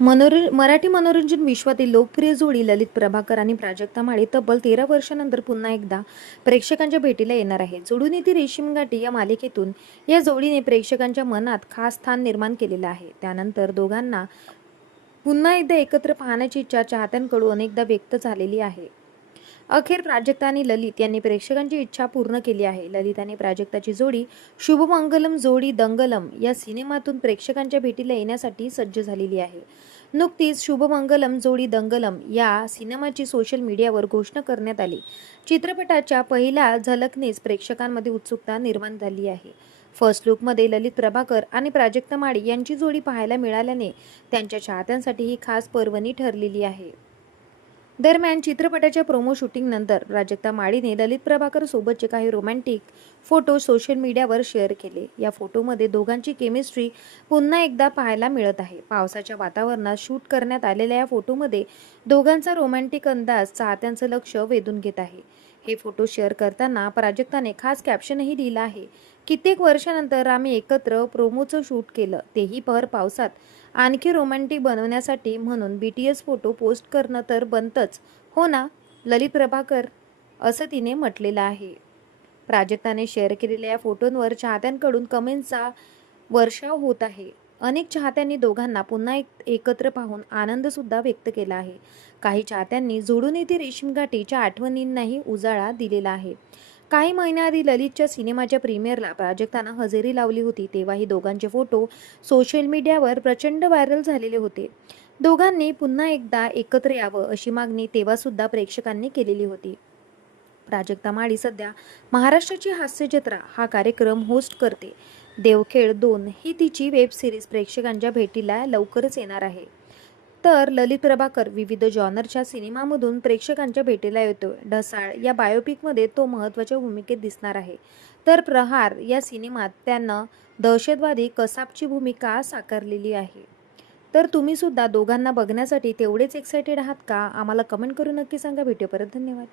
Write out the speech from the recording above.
मराठी मनोरंजन विश्वातील लोकप्रिय जोडी ललित प्रभाकर आणि प्राजक्ता माळी तब्बल 13 वर्षांनंतर पुन्हा एकदा प्रेक्षकांच्या भेटीला येणार आहे. जोडून येती रेशीम गाठी या मालिकेतून या जोडीने प्रेक्षकांच्या मनात खास स्थान निर्माण केलेलं आहे. त्यानंतर दोघांना पुन्हा एकदा एकत्र पाहण्याची इच्छा चाहत्यांकडून अनेकदा व्यक्त झालेली आहे. अखेर प्राजक्ता आणि ललित यांनी प्रेक्षकांची इच्छा पूर्ण केली आहे. ललित आणि प्राजक्ताची जोडी शुभमंगलम जोडी दंगलम या सिनेमातून प्रेक्षकांच्या भेटीला येण्यासाठी सज्ज झालेली आहे. नुकतीच शुभमंगलम जोडी दंगलम या सिनेमाची सोशल मीडियावर घोषणा करण्यात आली. चित्रपटाच्या पहिल्या झलकनेच प्रेक्षकांमध्ये उत्सुकता निर्माण झाली आहे. फर्स्ट लुकमध्ये ललित प्रभाकर आणि प्राजक्ता माळी यांची जोडी पाहायला मिळाल्याने त्यांच्या चाहत्यांसाठी ही खास पर्वणी ठरलेली आहे. दरम्यान चित्रपटाच्या प्रोमो शूटिंग नंतर प्राजक्ता माळीने ललित प्रभाकर सोबतचे काही रोमॅन्टिक फोटो सोशल मीडियावर शेअर केले. या फोटोमध्ये दोघांची केमिस्ट्री पुन्हा एकदा पाहायला मिळत आहे. पावसाच्या वातावरणात शूट करण्यात आलेल्या या फोटोमध्ये दोघांचा रोमॅन्टिक अंदाज चाहत्यांचं लक्ष वेधून घेत आहे. हे फोटो शेअर करताना प्राजक्ताने खास कॅप्शनही लिहिलं आहे. कित्येक वर्षानंतर आम्ही एकत्र प्रोमोचं शूट केलं, तेही भर पावसात. आणखी रोमॅन्टिक बनवण्यासाठी म्हणून BTS फोटो पोस्ट करणं तर बनतंच हो ना ललित प्रभाकर, असं तिने म्हटलेलं आहे. प्राजक्ताने शेअर केलेल्या या फोटोंवर चाहत्यांकडून कमेंट्सचा वर्षाव होत आहे. अनेक चाहत्यांनी दोघांना पुन्हा एकत्र पाहून आनंद सुद्धा व्यक्त केला आहे. काही चाहत्यांनी जोडून येती रेशीम गाठीच्या आठवणींनाही उजाळा दिलेला आहे. काही महिन्याआधी ललितच्या सिनेमाच्या प्रीमियरला प्राजक्तानं हजेरी लावली होती. तेव्हाही दोघांचे फोटो सोशल मीडियावर प्रचंड व्हायरल झालेले होते. दोघांनी पुन्हा एकदा एकत्र यावं अशी मागणी तेव्हा सुद्धा प्रेक्षकांनी केलेली होती. प्राजक्ता माळी सध्या महाराष्ट्राची हास्य जत्रा हा कार्यक्रम होस्ट करते. देवखेड 2 ही तिची वेब सिरीज प्रेक्षकांच्या भेटीला लवकरच येणार आहे. तर ललित प्रभाकर विविध जॉनरच्या सिनेमामधून प्रेक्षकांच्या भेटीला येतोय. ढसाळ या बायोपिकमध्ये तो महत्त्वाच्या भूमिकेत दिसणार आहे. तर प्रहार या सिनेमात त्यानं दहशतवादी कसाबची भूमिका साकारलेली आहे. तर तुम्ही सुद्धा दोघांना बघण्यासाठी तेवढेच एक्सायटेड आहात का? आम्हाला कमेंट करून नक्की सांगा. भेटूया परत. धन्यवाद.